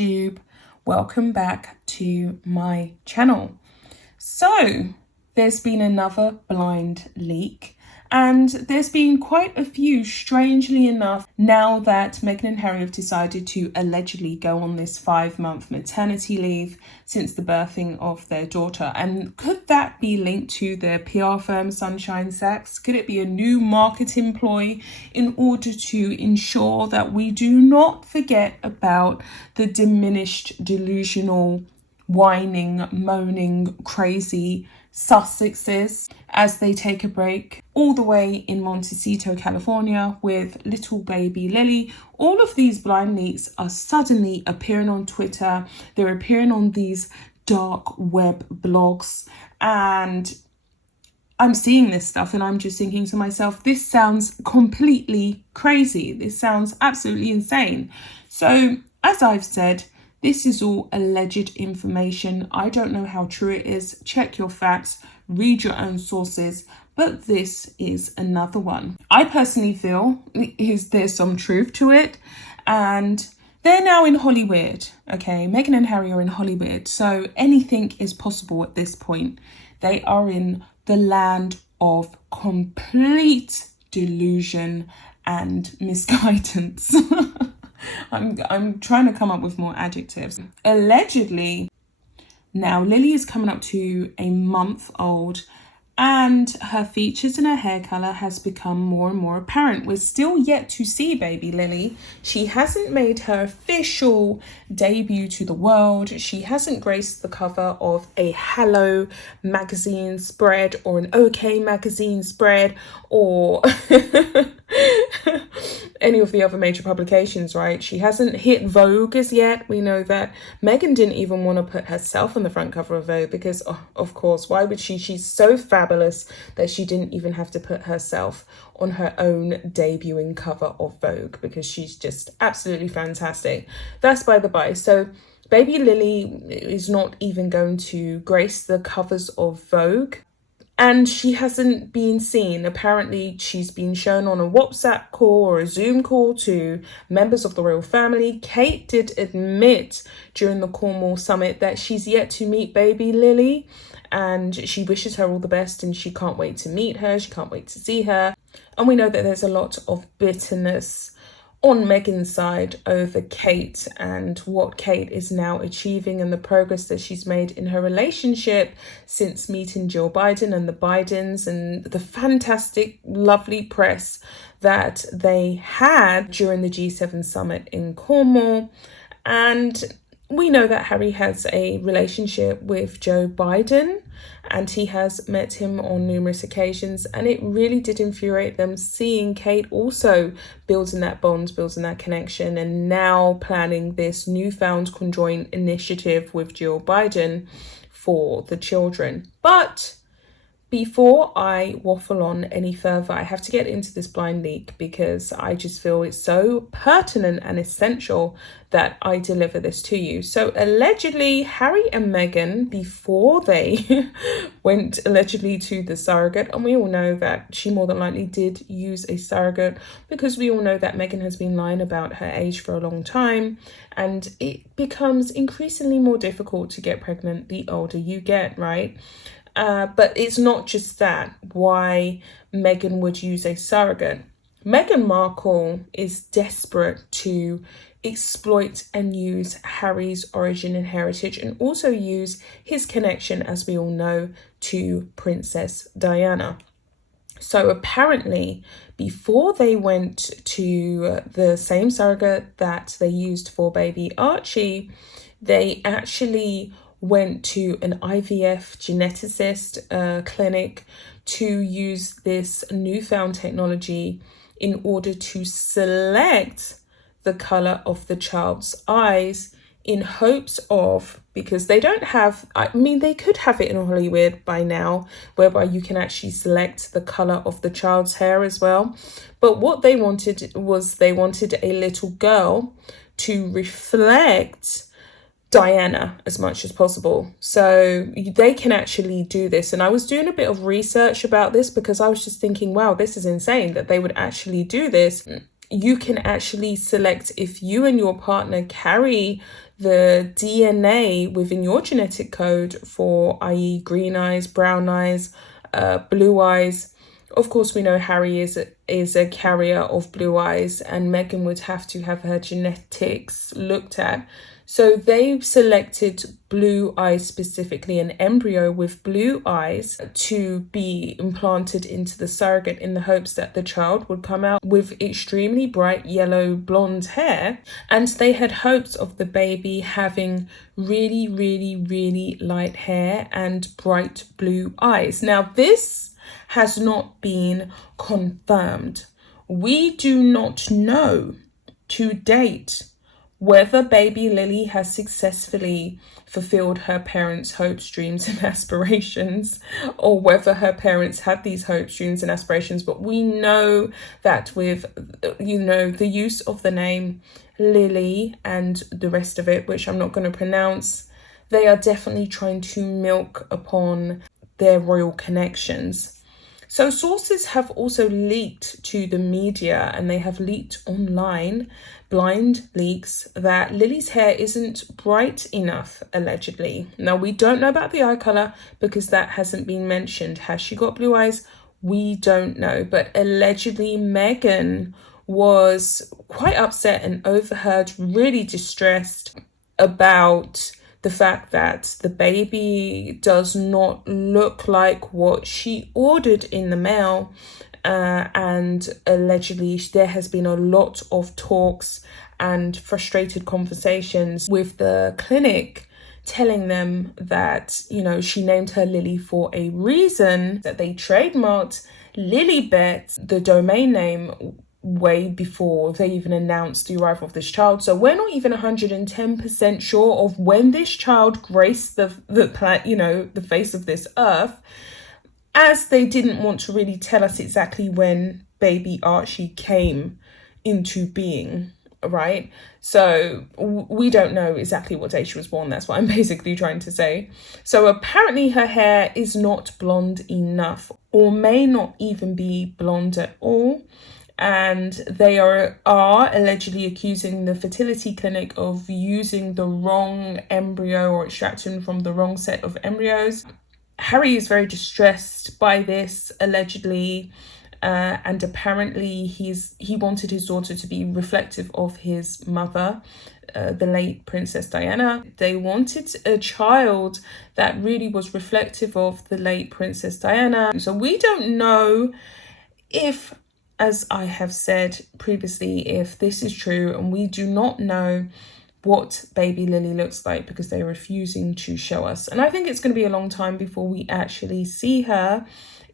YouTube, welcome back to my channel. So there's been another blind leak, and there's been quite a few, strangely enough, now that Meghan and Harry have decided to allegedly go on this 5-month maternity leave since the birthing of their daughter. And could that be linked to their PR firm Sunshine Sachs? Could it be a new marketing ploy in order to ensure that we do not forget about the diminished, delusional, whining, moaning, crazy Sussexes as they take a break all the way in Montecito, California with little baby Lili? All of these blind leaks are suddenly appearing on Twitter. They're appearing on these dark web blogs, and I'm seeing this stuff and I'm just thinking to myself, this sounds completely crazy. This sounds absolutely insane. So as I've said, this is all alleged information. I don't know how true it is. Check your facts, read your own sources, but this is another one. I personally feel there's some truth to it, and they're now in Hollywood, okay? Meghan and Harry are in Hollywood, so anything is possible at this point. They are in the land of complete delusion and misguidance. I'm trying to come up with more adjectives. Allegedly, now Lili is coming up to a month old, and her features and her hair colour has become more and more apparent. We're still yet to see baby Lili. She hasn't made her official debut to the world. She hasn't graced the cover of a Hello magazine spread or an OK magazine spread or any of the other major publications, right? She hasn't hit Vogue as yet. We know that. Meghan didn't even want to put herself on the front cover of Vogue because, of course, why would she? She's so fabulous that she didn't even have to put herself on her own debuting cover of Vogue because she's just absolutely fantastic. That's by the by. So baby Lili is not even going to grace the covers of Vogue. And she hasn't been seen. Apparently, she's been shown on a WhatsApp call or a Zoom call to members of the royal family. Kate did admit during the Cornwall summit that she's yet to meet baby Lili, and she wishes her all the best and she can't wait to meet her. She can't wait to see her. And we know that there's a lot of bitterness on Meghan's side over Kate and what Kate is now achieving and the progress that she's made in her relationship since meeting Jill Biden and the Bidens, and the fantastic, lovely press that they had during the G7 summit in Cornwall. And we know that Harry has a relationship with Joe Biden, and he has met him on numerous occasions, and it really did infuriate them seeing Kate also building that bond, building that connection, and now planning this newfound conjoined initiative with Jill Biden for the children. But before I waffle on any further, I have to get into this blind leak because I just feel it's so pertinent and essential that I deliver this to you. So allegedly, Harry and Meghan, before they went allegedly to the surrogate, and we all know that she more than likely did use a surrogate because we all know that Meghan has been lying about her age for a long time, and it becomes increasingly more difficult to get pregnant the older you get, right? But it's not just that, why Meghan would use a surrogate. Meghan Markle is desperate to exploit and use Harry's origin and heritage, and also use his connection, as we all know, to Princess Diana. So apparently, before they went to the same surrogate that they used for baby Archie, they actually went to an IVF geneticist clinic to use this newfound technology in order to select the colour of the child's eyes in hopes of, because they don't have, I mean, they could have it in Hollywood by now, whereby you can actually select the colour of the child's hair as well. But what they wanted was, they wanted a little girl to reflect Diana as much as possible. So they can actually do this. And I was doing a bit of research about this because I was just thinking, wow, this is insane that they would actually do this. you can actually select if you and your partner carry the DNA within your genetic code for, i.e. green eyes, brown eyes, blue eyes. Of course, we know Harry is a carrier of blue eyes, and Meghan would have to have her genetics looked at. So they've selected blue eyes, specifically an embryo with blue eyes, to be implanted into the surrogate in the hopes that the child would come out with extremely bright yellow blonde hair. And they had hopes of the baby having really, really, really light hair and bright blue eyes. Now, this has not been confirmed. We do not know to date whether baby Lili has successfully fulfilled her parents' hopes, dreams, and aspirations, or whether her parents had these hopes, dreams, and aspirations. But we know that with, the use of the name Lili and the rest of it, which I'm not going to pronounce, they are definitely trying to milk upon their royal connections. So sources have also leaked to the media, and they have leaked online, blind leaks, that Lili's hair isn't bright enough, allegedly. Now, we don't know about the eye colour because that hasn't been mentioned. Has she got blue eyes? We don't know. But allegedly, Meghan was quite upset and overheard, really distressed about the fact that the baby does not look like what she ordered in the mail. And allegedly there has been a lot of talks and frustrated conversations with the clinic, telling them that, she named her Lili for a reason, that they trademarked Lilibet, the domain name, way before they even announced the arrival of this child. So we're not even 110% sure of when this child graced the face of this earth, as they didn't want to really tell us exactly when baby Archie came into being, right? So we don't know exactly what day she was born. That's what I'm basically trying to say. So apparently her hair is not blonde enough, or may not even be blonde at all. And they are allegedly accusing the fertility clinic of using the wrong embryo or extracting from the wrong set of embryos. Harry is very distressed by this, allegedly, and apparently he wanted his daughter to be reflective of his mother, the late Princess Diana. They wanted a child that really was reflective of the late Princess Diana. So we don't know if, as I have said previously, if this is true, and we do not know what baby Lili looks like because they're refusing to show us. And I think it's going to be a long time before we actually see her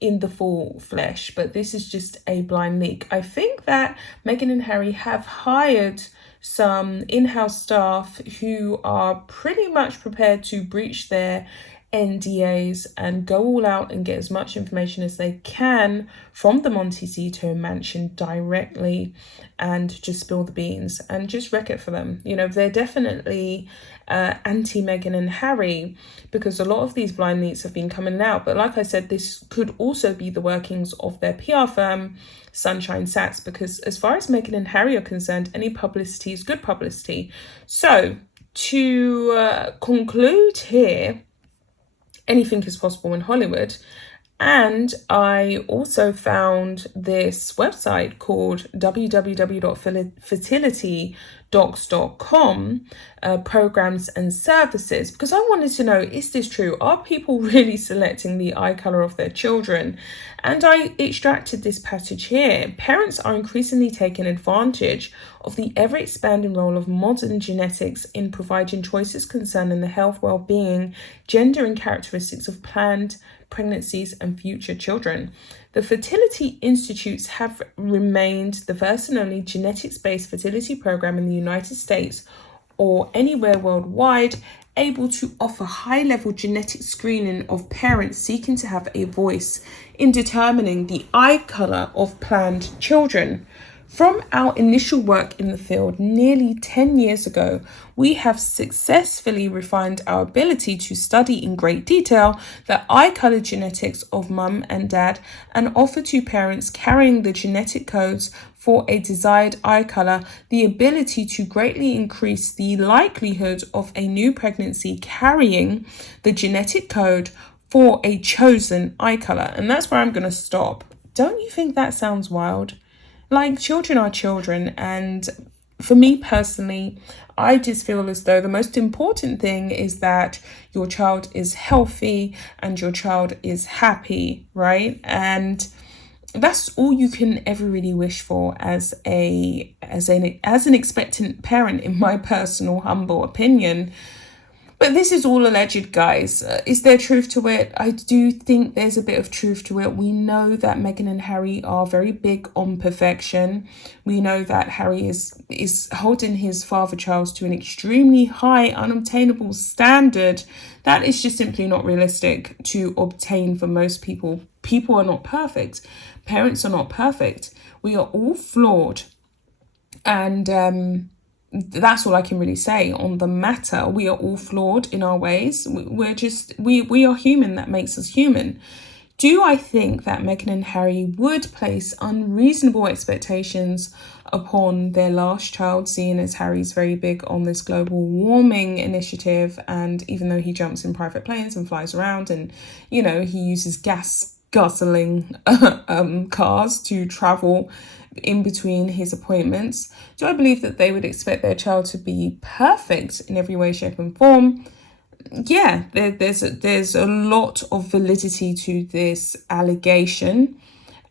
in the full flesh, but this is just a blind leak. I think that Meghan and Harry have hired some in-house staff who are pretty much prepared to breach their NDAs and go all out and get as much information as they can from the Montecito mansion directly, and just spill the beans and just wreck it for them. They're definitely anti-Meghan and Harry, because a lot of these blind leaks have been coming out. But like I said, this could also be the workings of their PR firm, Sunshine Sats, because as far as Meghan and Harry are concerned, any publicity is good publicity. So to conclude here, anything is possible in Hollywood. And I also found this website called www.fertilitydocs.com, programs and services, because I wanted to know, is this true? Are people really selecting the eye color of their children? And I extracted this passage here. Parents are increasingly taking advantage of the ever-expanding role of modern genetics in providing choices concerning the health, well-being, gender and characteristics of planned pregnancies and future children. The fertility institutes have remained the first and only genetics-based fertility program in the United States or anywhere worldwide able to offer high-level genetic screening of parents seeking to have a voice in determining the eye color of planned children. From our initial work in the field nearly 10 years ago, we have successfully refined our ability to study in great detail the eye color genetics of mum and dad and offer to parents carrying the genetic codes for a desired eye color the ability to greatly increase the likelihood of a new pregnancy carrying the genetic code for a chosen eye color. And that's where I'm going to stop. Don't you think that sounds wild? Like, children are children, and for me personally, I just feel as though the most important thing is that your child is healthy and your child is happy, right? And that's all you can ever really wish for as an expectant parent, in my personal humble opinion. But this is all alleged, guys. Is there truth to it? I do think there's a bit of truth to it. We know that Meghan and Harry are very big on perfection. We know that Harry is holding his father Charles to an extremely high, unobtainable standard that is just simply not realistic to obtain for most people. People are not perfect. Parents are not perfect. We are all flawed. And that's all I can really say on the matter. We are all flawed in our ways. We are human. That makes us human. Do I think that Meghan and Harry would place unreasonable expectations upon their last child, seeing as Harry's very big on this global warming initiative, and even though he jumps in private planes and flies around and, he uses guzzling cars to travel in between his appointments, do I believe that they would expect their child to be perfect in every way, shape and form? Yeah, there's a lot of validity to this allegation.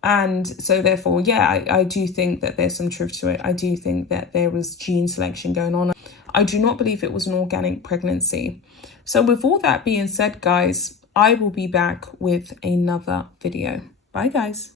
And so therefore, yeah, I do think that there's some truth to it. I do think that there was gene selection going on. I do not believe it was an organic pregnancy. So with all that being said, guys, I will be back with another video. Bye, guys.